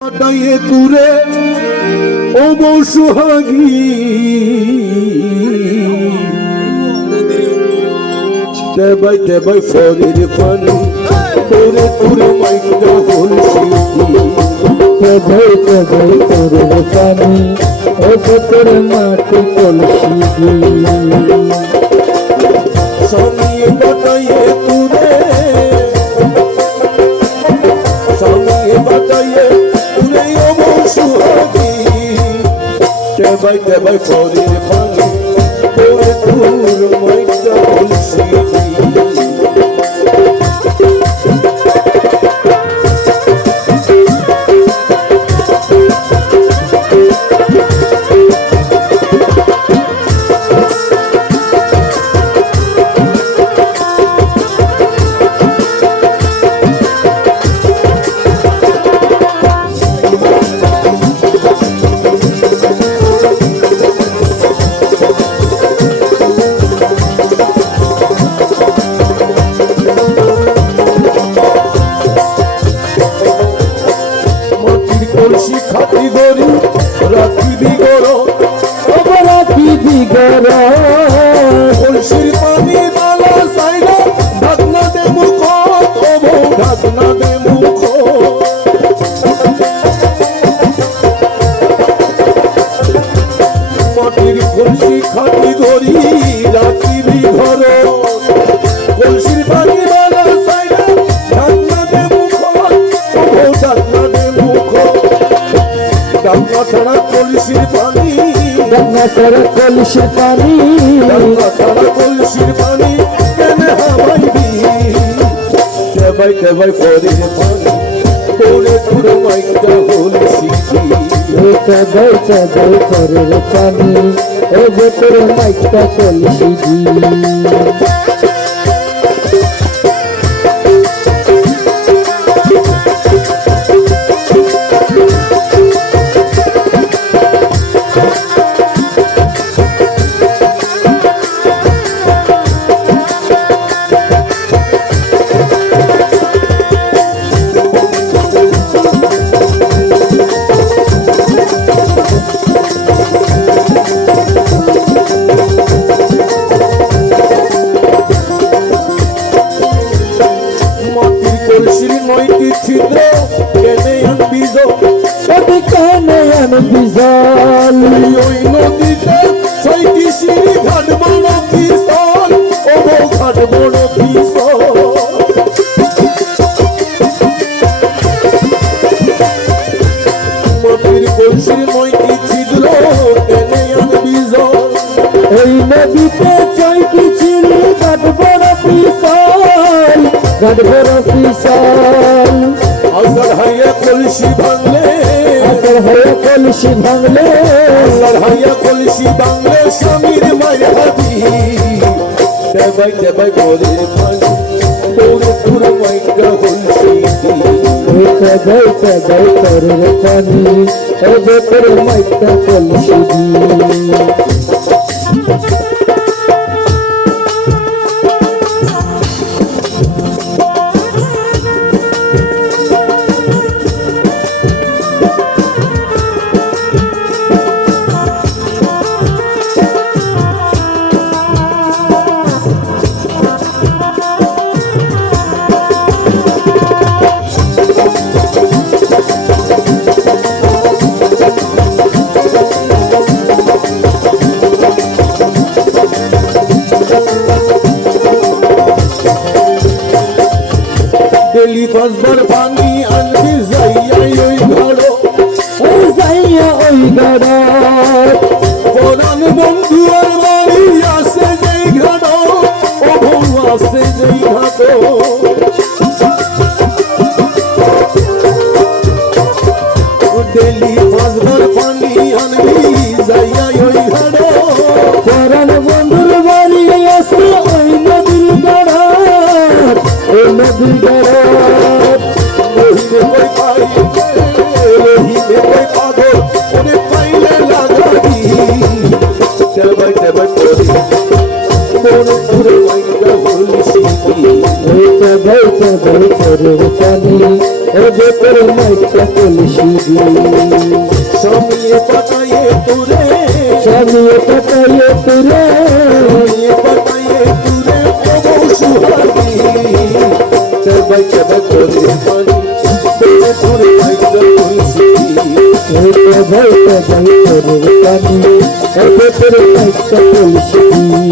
কাটাইয়ে তুরে ও বউ সুহাগী দেবাই দেবাই ফলের পানি তোরে তুরে মাইকটা বলছি দেবাই দেবাই তোরে পানি ও তোর মাটি কলসি সামিয়ে কাটাইয়ে তুরে সামিয়ে কাটাইয়ে তুরে ও বউ সুহাগী দেবাই দেবাই ফলের পানি তোরে তুরে মাইকটা বলছি কলসি খাতি গরি রাখি দিগর রাখি দিগর কলসির পানি মালা সাইলা ঢাকনা দে মুখ ও বউ ঢাকনা দে মুখ মাটির কলসি খাতি গরি রাখি দিগর কলসির পানি মালা সাইলা ঢাকনা দে মুখ ও বউ ঢাকনা দে মুখ গঙ্গা ছাড়া কলসির পানি গঙ্গা ছাড়া কলসির পানি গঙ্গা ছাড়া কলসির পানি কেন হামাইবি দেবাই দেবাই ফলের পানি তোরে তোর মাইকটা কলসি দেবাই দেবাই তোর পানি ও তোর মাইকটা কলসি কলসির নয়টি ছিদ্র কেনে আনবি কেনে আনবি জল ওই নদীতে ছয়টি সিঁড়ি ঘাট বড় পিস্তল ও বউ ঘাট বড় পিস্তল মাটির কলসির নয়টি ছিদ্র কেনে আনবি জল ওই নদীতে ছয়টি সিঁড়ি ঘাট বড় পিস্তল ঘাট বড় পিস্তল আসার হাইয়া কলসি ভাঙলে আসার হয়ে কলসি ভাঙলে আসার হাইয়া কলসি ভাঙলে স্বামীর মায়ের হাবি দেবাই দেবাই ফলের পানি তোরে তোর মাইকটা কলসি দেবাই দেবাই তোর পানি ও তোর মাইকটা কলসি ডেলি পাঁচবার পানি আনবি যাইয়া ওই ঘর যাইয়া ওই গাড়া পরাণ বন্ধু আর বাড়ি আসে যেই ঘাট ও বউ আসে যেই ঘাট ডেলি পাঁচবার পানি আনবি যাইয়া ওই ঘাট পরাণ বন্ধুর বাড়ি আসে ওই নদীর গাড়া ওই নদীর গাড়া রহিমে কই পাই রহিমে কই পাগল ওরে পাইলে লাগাবি দেবাই দেবাই তোরে তোরে তোরে মাইকটা বলছি দেবাই দেবাই তোর পানি ও তবে তোর মাইকটা কলসি স্বামী পাতায়ে তোরে স্বামী পাতায়ে তোরে স্বামী পাতায়ে তোরে প্রভু সুহাগী তবে তবে তোরে পানি তোরে তোরে মাইকা তুলসী ভাই তোর পানি তবে তোর মাইকটা কলসি